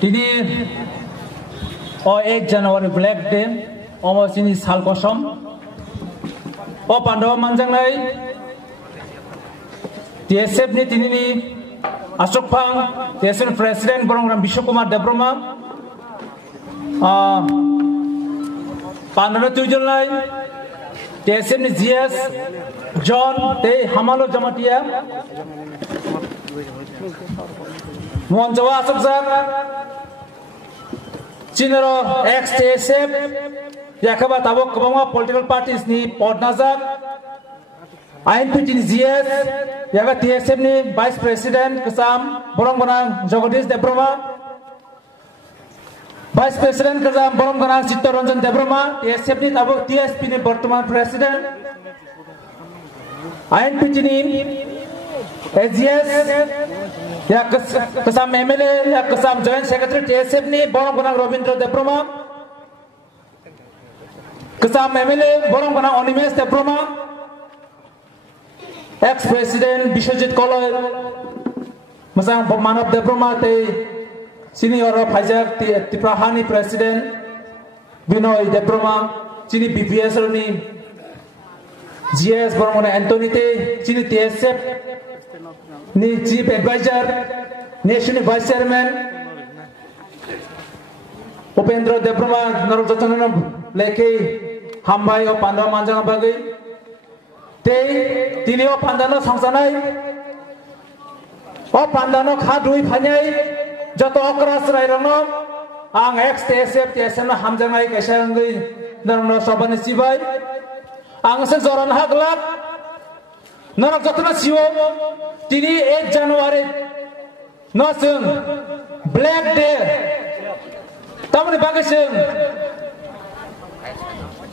Tini 8 January Black Day almost ini sal kosong Pandawa manjangnai TSF ni tini ni Ashok Phang TSF President Borongram Bishokumar Debroma Pandawa tujulai TSF ni GS John Te Hamalo Jamatia Mohon Jawa Ashok Zak Cinero ex-TSF Yakaba tabok kebangwa political parties ni Podnazak INPT ni GS Yaga TSF ni Vice President Kesam Boronggonang Jagadish Debroma Vice President Kesam Boronggonang Chittaranjan Debroma TSF ni tabok TSP ni Bortoman President INPT ni SGS Ya Kesam MLA Ya Kesam Joint Secretary TSF ni Boronggonang Robindra Debroma Kesam MLA Boronggonang Onimes Debroma Ex-President Bishojit Koloy Masang Manav Debroma Te Senior Pajak Tiprahani President Binoy Debroma Chini BPS ni GS Boronggonang Anthony Te Chini TSF ni Chief Advisor National Vice Chairman Upendra Debroma Narojatana Leke Hambai o Pandawa manjang bagi Te tini o Pandano sangsanai o Pandano khadui phanyai joto okras rairano ang ex-TSF TSF hamjangai kaisangui narno sabani sibai ang se zoran haglak narak jotna siwo tini 1 January no sung Black Day tamni bagi sung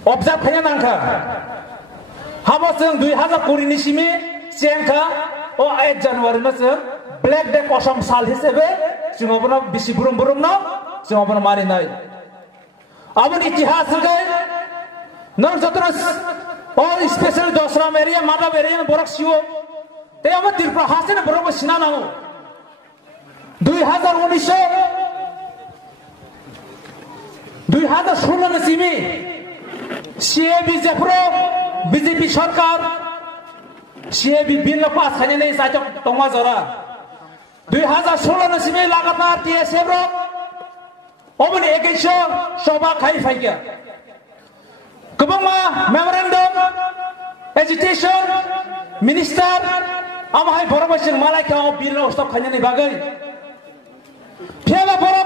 observe kaya nangka hamoseng 2020 ni simi siangka o 8 January na seng Black Day kosam sal hisebe singobono bisi burum no singobono mari nai abon itihas ngai nang jotna o special dosram area madav area borok siwo te amo tirpra hasena borok sinana ho 2016 na simi CAB Jeffro BJP सरकार CAB bill pass खाने नहीं साचो तोंगा जरा 2016 न सिमे लगातार TSF रो ओबन एकेशो सभा खाई फाइया कबमा memorandum education minister अब हाई फॉर्मेशन मलाई का बिल रो स्टॉप खाने नहीं बागई फेला बरो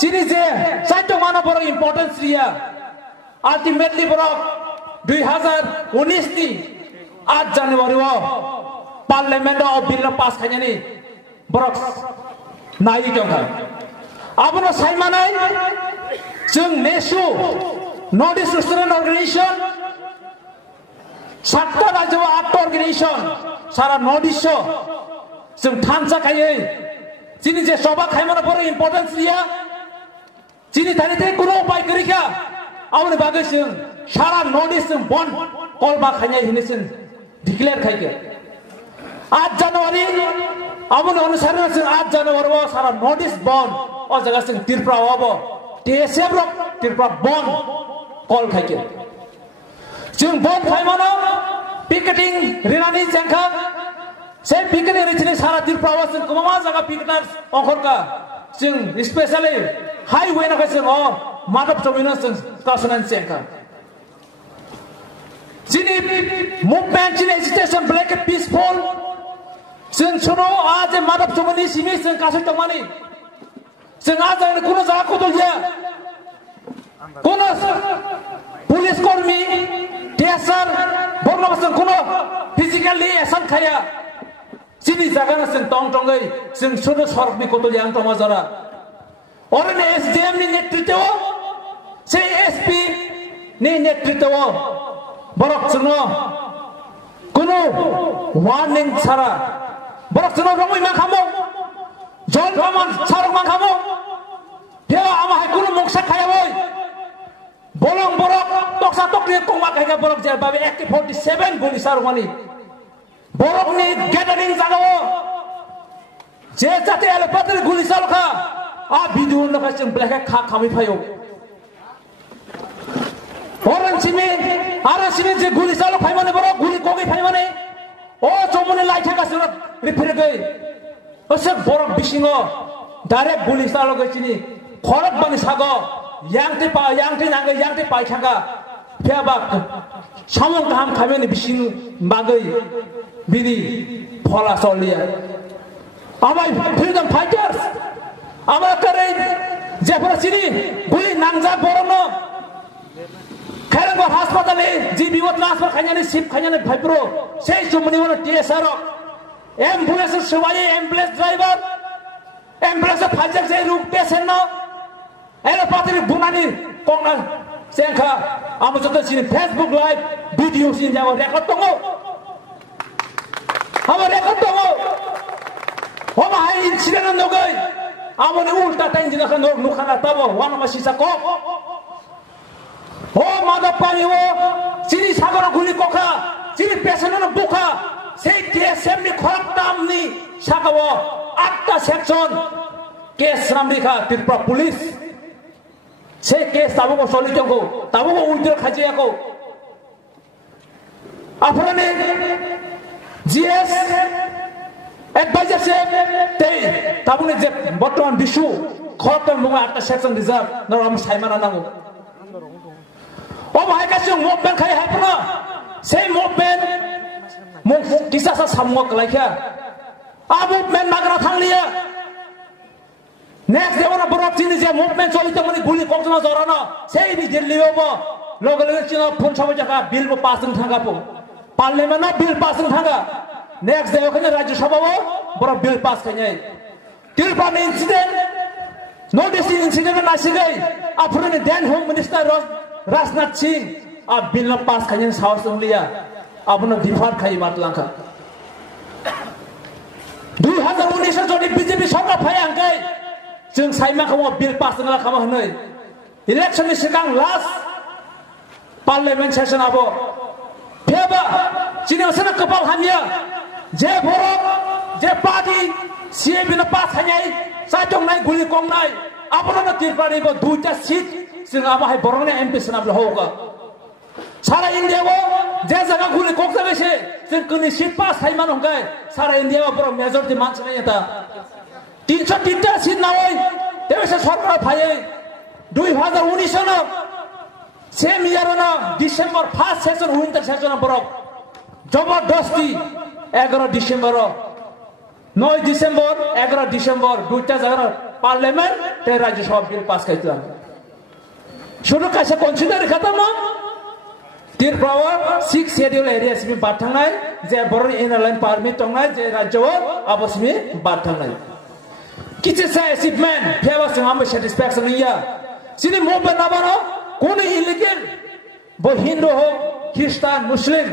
सीरीज है साइटो मानो बरो इंपॉर्टेंस रिया Ultimately borok 2019 ni 8 January wo parliament o bill pass khanya ni borok nai jongha abono saimanai jung nesu Northeast Student Organization satta rajyo 8 organization sara Northeast jung thansa khai chini je soba khaimana boro importance riya chini thani te kuno upai karikha Awan bagisin Shara notice bond call back hanya hinisin declare khaike 8 January amun anusarana sin 8 January wo Shara notice bond o jaga sin tirpra hobo TSF ro tirpra bond call khaike jung bond khaimana picketing rinani jangkha se picketing richine Shara tirpra wo sin kumama jaga picketers okhorka jung especially highway na khasin o Madhab Dominance Kasanan Senka. Sini movement sini agitation black peaceful. Sen suno aje Madhab Domini sini sen kasan tomani. Sen aje ini kuno jaga kudo ya. Kuno police kormi TSR borno sen kuno physically asan khaya. Sini jaga na sen tong tongai sen suno sarmi kudo yang tomazara. और ने SDM ने नेतृत्व से SP ने नेतृत्व बरक सुनो कुनो warning सारा बरक सुनो रंगई मा खामो जल भमन सारक मा खामो देव आमा है कुनो मोक्ष खाया बोय बोलंग बरक तोक्सा तोकने कोमा खाया बरक जे बाबे AK47 गोली सार वाली बरक ने गैदरिंग जागो जे जाते आले पत्र गोली सार खा आ भिडिअ नखा जों ब्लेक खा खामै फायो orang sini ada sini je guli salo phai mane boro guli kogi phai mane o chomone lai thaka surat refer gai ose boro bisingo direct guli salo gai sini khorak bani sago yangte nangai yangte pai thaka pheba samong kaham khamene bisingu bagai bini phola solia amai freedom fighters amara kare jefora sini guli nangja borono Kerana hospital ni, jiwa transfer kanyana sip kanyana bhaypro, sei cumani mana TSR, ambulance sewai ambulance driver, ambulance pajak sei ruk patient no, elo patri bunani kongna sengka, amu jodoh sini Facebook live video sini jawa record tongo, amu record tongo, amu hai incident nogai, amu ni ulta time jina kan nukana tabo, wana masih sakok. Oh mada pani wo sini sagara guli kokha sini pesanana bukha sei TSM ni khorak tam ni sagawo 8 section case ramrikha Tripura police sei case tabugo solitongo tabugo ultir khajiako apane GS advisor se tei tabune je botton bishu khorak munga 8 section reserve naram saimana nango Oh my gosh, movement kaya hapna. Say movement, kisah sa samok like ya. Movement magra thang liya. Next day wana borok sini je movement soli tang mani guli kong sama zorana. Say ni jelli obo. Logo china phone sabu jaka bill mo passing thanga po. Parliament na bill passing thanga. Next day okhane Rajya Sabha wo borok bill pass kanya. Tripura incident. Notice incident na sigai. Apurane then Home Minister Rajnath Singh ab bill na pass kanyan house liya abuna default khai matlangka 2019 jodi BJP sarkar phai angkai जों Saima खमो bill pass नला खमो हनै election नि सिगां last parliament session आबो faba चिनि असना कपाल हानिया जे भरक जे party CAB न पास हानै साइटं नाय गुलि कम नाय आबो न तिरपारि बो दुइटा सीट जों आबो हाय बरंने एमपी सनाब होगा सारा इंडिया वो जे जगह गुलि कोक जाबेसे जों कनि सीट पास थाइमान हंगाय सारा इंडिया बरो मेजॉरिटी मानसि नै eta 303 सीट नावै देबेसे सरकार फायै 2019 न सेम इयर न December first session winter session बरक जबरदस्ती 11 डिसेम्बर 9 डिसेम्बर 11 डिसेम्बर दुईटा जगह पार्लियामेंट ते राज्य सभा बिल पास खाइतला शुरू कैसे कन्सिडर खतम न त्रिपुरा 6 शेड्यूल एरियास में बात थांनाय जे बर इनर लाइन परमिट दंनाय जे राज्यव आबसमी बात थांनाय किछि से अचीवमेंट फेवा जों हम सैटिस्फैक्शन नैया सिनि मूवमेंट नाबानो कोनी इलीगल बो हिंदू हो ख्रिस्टान मुस्लिम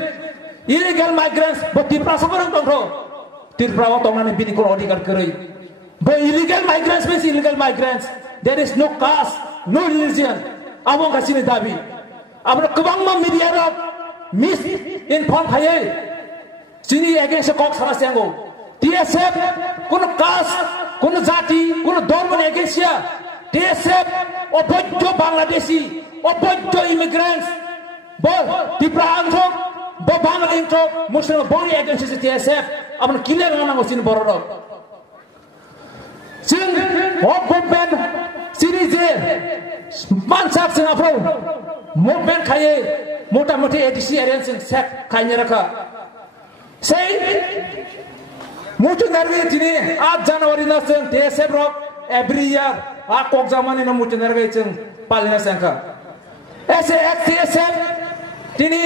इलीगल माइग्रेंट्स बो त्रिपुरा सबरं दंथो त्रिपुरा दंनानै बिनि कोन अधिकार करै बो illegal migrants means illegal migrants there is no caste no religion आबो गासिनि दाबि आबो गोबां मिडिया रो मिस इनफॉर्म हायै सिनि एगेंस्ट कक सारा सेंगो टीएसएफ कोन कास्ट কোন জাতি কোন ধর্মের এগেন্সিয়া টিএসএফ অবৈধ বাংলাদেশি অবৈধ ইমিগ্রেন্টস বল ত্রিপুরা অঞ্চল ব বাংলা অঞ্চল মুসলিম বড়ি এগেন্সি টিএসএফ আপনি ক্লিয়ার নাঙ্গো সিন বড় সিন অববেন সিরিজে মানসাক সিন আফ্রো মুভমেন্ট খায়ে মোটামুটি এডিসি এরেন্সিং সেক খাইনে রাখা সেই Mutu nergi tini 8 Januari na seng TSF rock every year a kok zamani na mutu nergi seng palina sengka TSF tini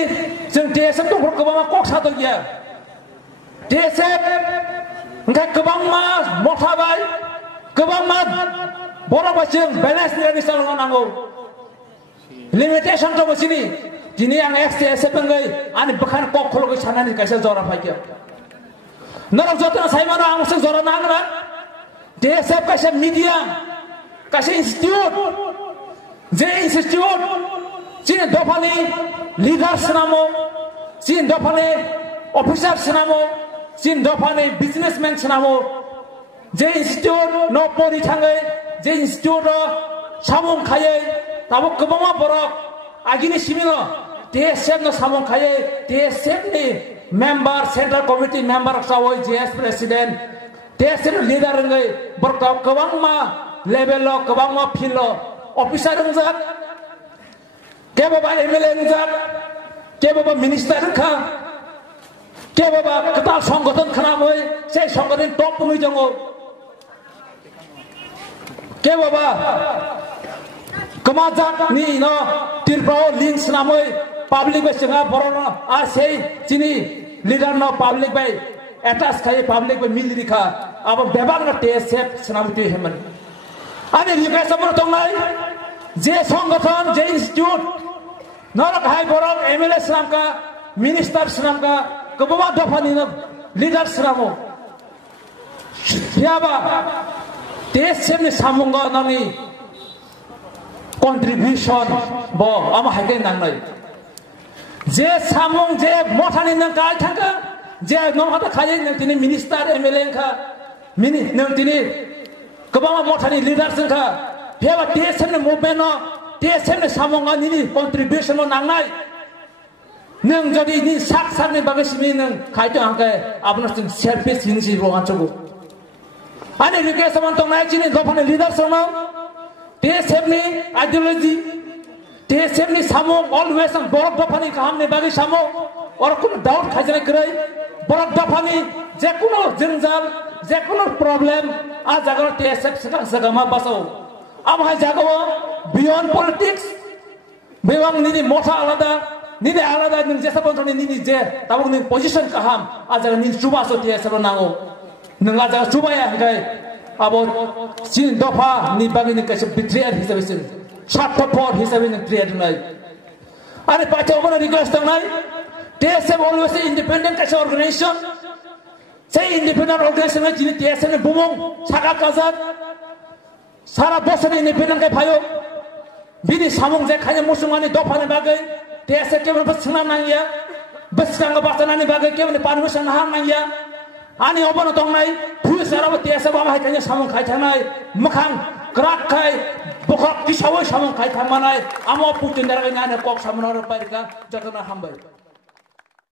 seng TSF tu kebama kok satu ya TSF engkau kebama motabai kebama borok bacem balance ni salongan anggo limitation tu macini tini yang TSF engai ani bahkan kok kalau ke sana ni kasih zora pakai Narang jatuh saya mana angsa zora nangra, TSF kasih media, kasih institut, J institut, sini dopani leader senamo, sini dopani officer senamo, sini dopani businessman senamo, J institut no pori thangai, J institute samung khaye tabo kobama borok agini simino TSF no samung khaye TSF ni member central committee member sawoi JS president TSF leader ngai borok kobang ma level lo kobang ma field lo officer ngjak ke baba MLA ngjak ke baba minister kha ke baba ketal সংগঠন khanamoi sei সংগঠন top ngai jango ke baba kemajak ni no tirpao links namoi public by singa borona a sei chini leader no public by attach khai public by military kha abo bebang na TSF sinamuti heman ani request amro tongnai je সংগঠন je institute norok hai borok MLA sinam ka minister sinam ka kebaba dofani no leader sinamo siapa TSF ni samunga nani contribution bo ama haike nangnai je samung je mothani nang kai thangka je nong hata khaye nang tini minister MLA kha mini nang tini kebama mothani leader sangkha pheba TSF ni movement no TSF ni samunga ni contribution no nangnai nang jodi ni sak sak ni bagai simi nang khai to angke apno sing service jinsi bo anchogo ani request amantong nai chini dofani leader sono TSF ni ideology TSF ni samung always ang borok dofani kaham ni bagi samung or kuno doubt khajane krai borok dofani je kuno jinjal je kuno problem a jagar TSF sedang sagama basau am hai jagawo beyond politics bewang ni motha alada ni alada ning jesa bontoni ni je tabung ning position kaham a jagar ni chuba so TSF nango nengah jaga coba ya kai abo sin dofa ni bagi ni kasih betrayal hisabe sin satpor hisabe ni betrayal nai are pacha omana request nai TSF always independent kasih organization say independent organization nai jini TSF ni bumong saka kazat sara bosor independent kai phayo bini samung je khanya musungani dofa ni bagai TSF ke basna nangya basanga basna ni bagai ke ni permission ha nangya ani obono tongnai phusara TSF ama haitanya samung khai thangnai makhang krak khai bokhok kisawai samung khai thangmanai amo putin darga ngane kok samonor pairka jatona hambai